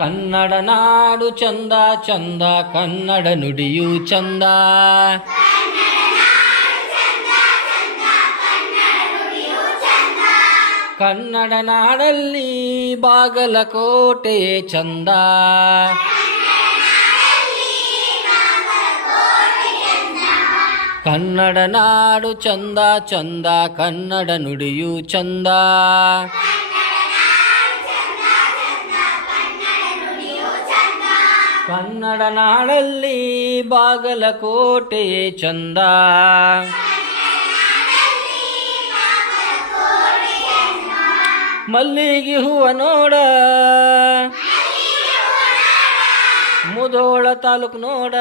ಕನ್ನಡ ನಾಡು ಚಂದ ಚಂದ, ಕನ್ನಡ ನುಡಿಯು ಚಂದ. ಕನ್ನಡ ನಾಡಲ್ಲಿ ಬಾಗಲಕೋಟೆ ಚಂದ. ಕನ್ನಡ ನಾಡು ಚಂದ ಚಂದ, ಕನ್ನಡ ನುಡಿಯು ಚಂದ. ಕನ್ನಡ ನಾಡಲ್ಲಿ ಬಾಗಲಕೋಟೆ ಚಂದ. ಮಲ್ಲಿಗೆ ಹೂವ ನೋಡ. ಮುದೋಳ ತಾಲೂಕು ನೋಡ.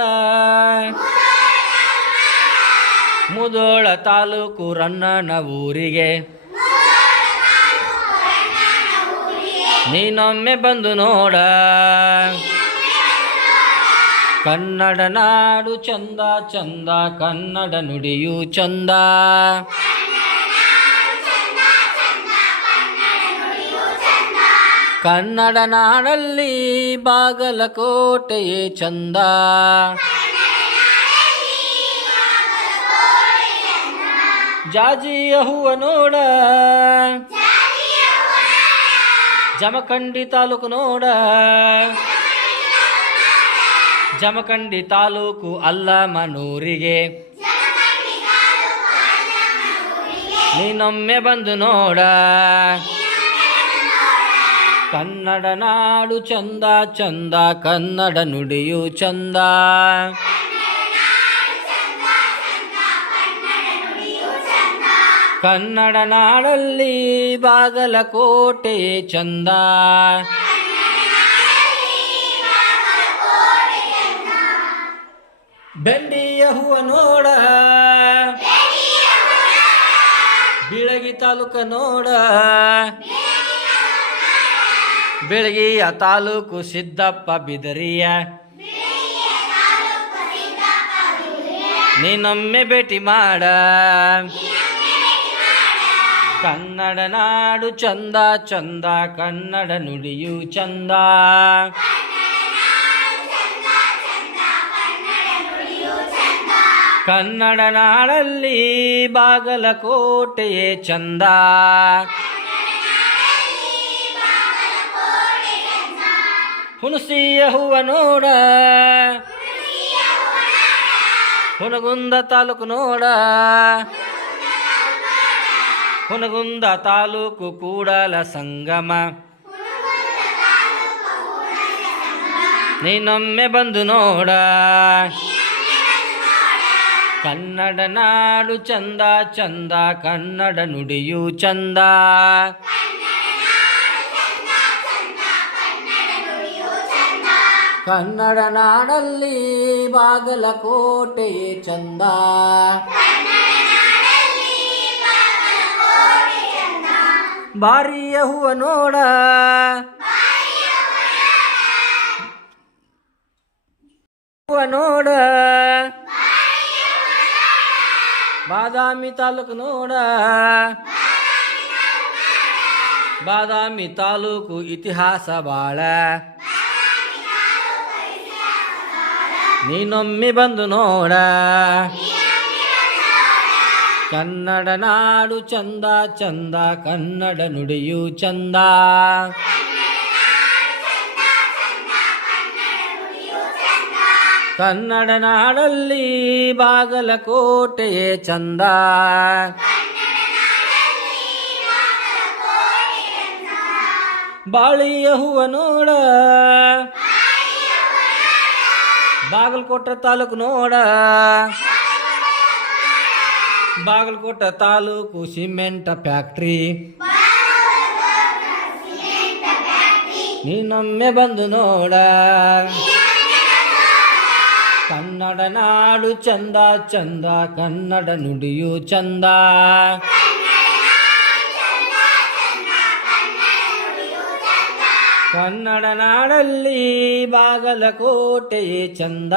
ಮುದೋಳ ತಾಲೂಕು ರನ್ನನ ಊರಿಗೆ. ನೀನೊಮ್ಮೆ ಬಂದು ನೋಡ. ಕನ್ನಡ ನಾಡು ಚಂದ ಚಂದ ಕನ್ನಡ ನುಡಿಯು ಚಂದ. ಕನ್ನಡ ನಾಡಲ್ಲಿ ಬಾಗಲಕೋಟೆಯೇ ಚಂದ. ಜಾಜಿಯ ಹೂವ ನೋಡ. ಜಮಖಂಡಿ ತಾಲೂಕು ನೋಡ. ಜಮಖಂಡಿ ತಾಲೂಕು ಅಲ್ಲಮನೂರಿಗೆ. ನೀನೊಮ್ಮೆ ಬಂದು ನೋಡ. ಕನ್ನಡ ನಾಡು ಚಂದ ಚಂದ, ಕನ್ನಡ ನುಡಿಯು ಚಂದ. ಕನ್ನಡ ನಾಡಲ್ಲಿ ಬಾಗಲಕೋಟೆ ಚಂದ. ಬೆಂಡಿಯ ಹೂವ ನೋಡ. ಬೀಳಗಿ ತಾಲೂಕ ನೋಡ. ಬೆಳಗಿಯ ತಾಲೂಕು ಸಿದ್ದಪ್ಪ ಬಿದರಿಯ. ನೀನೊಮ್ಮೆ ಭೇಟಿ ಮಾಡ. ಕನ್ನಡ ನಾಡು ಚಂದ ಚಂದ ಕನ್ನಡ ನುಡಿಯು ಚಂದ. ಕನ್ನಡ ನಾಡಲ್ಲಿ ಬಾಗಲಕೋಟೆಯೇ ಚಂದ. ಹುಣಸಿಯ ಹೂವ ನೋಡ. ಹುನಗುಂದ ತಾಲೂಕು ನೋಡ. ಹುನಗುಂದ ತಾಲೂಕು ಕೂಡಲ ಸಂಗಮ. ನೀನೊಮ್ಮೆ ಬಂದು ನೋಡ. ಕನ್ನಡ ನಾಡು ಚಂದ ಚಂದ, ಕನ್ನಡ ನುಡಿಯು ಚಂದ. ಕನ್ನಡ ನಾಡಲ್ಲಿ ಬಾಗಲಕೋಟೆ ಚಂದ. ಬಾರಿಯ ಹೂವ ನೋಡ. ಹೂವ ನೋಡ. ಬಾದಾಮಿ ತಾಲೂಕು ನೋಡ. ಬಾದಾಮಿ ತಾಲೂಕು ಇತಿಹಾಸ ಬಾಳ. ನೀನೊಮ್ಮೆ ಬಂದು ನೋಡ. ಕನ್ನಡ ನಾಡು ಚಂದ ಚಂದ ಕನ್ನಡ ನುಡಿಯು ಚಂದ. ಕನ್ನಡ ನಾಡಲ್ಲಿ ಬಾಗಲಕೋಟೆಯೇ ಚಂದ. ಬಾಳಿಯ ಹೂವ ನೋಡ. ಬಾಗಲಕೋಟೆ ತಾಲೂಕು ನೋಡ. Bagalkote taluk cement factory. ನೀನೊಮ್ಮೆ ಬಂದು ನೋಡ. ಕನ್ನಡ ನಾಡು ಚಂದ ಚಂದ ಕನ್ನಡ ನುಡಿಯು ಚಂದ. ಕನ್ನಡ ನಾಡಲ್ಲಿ ಬಾಗಲಕೋಟೆಯೇ ಚಂದ.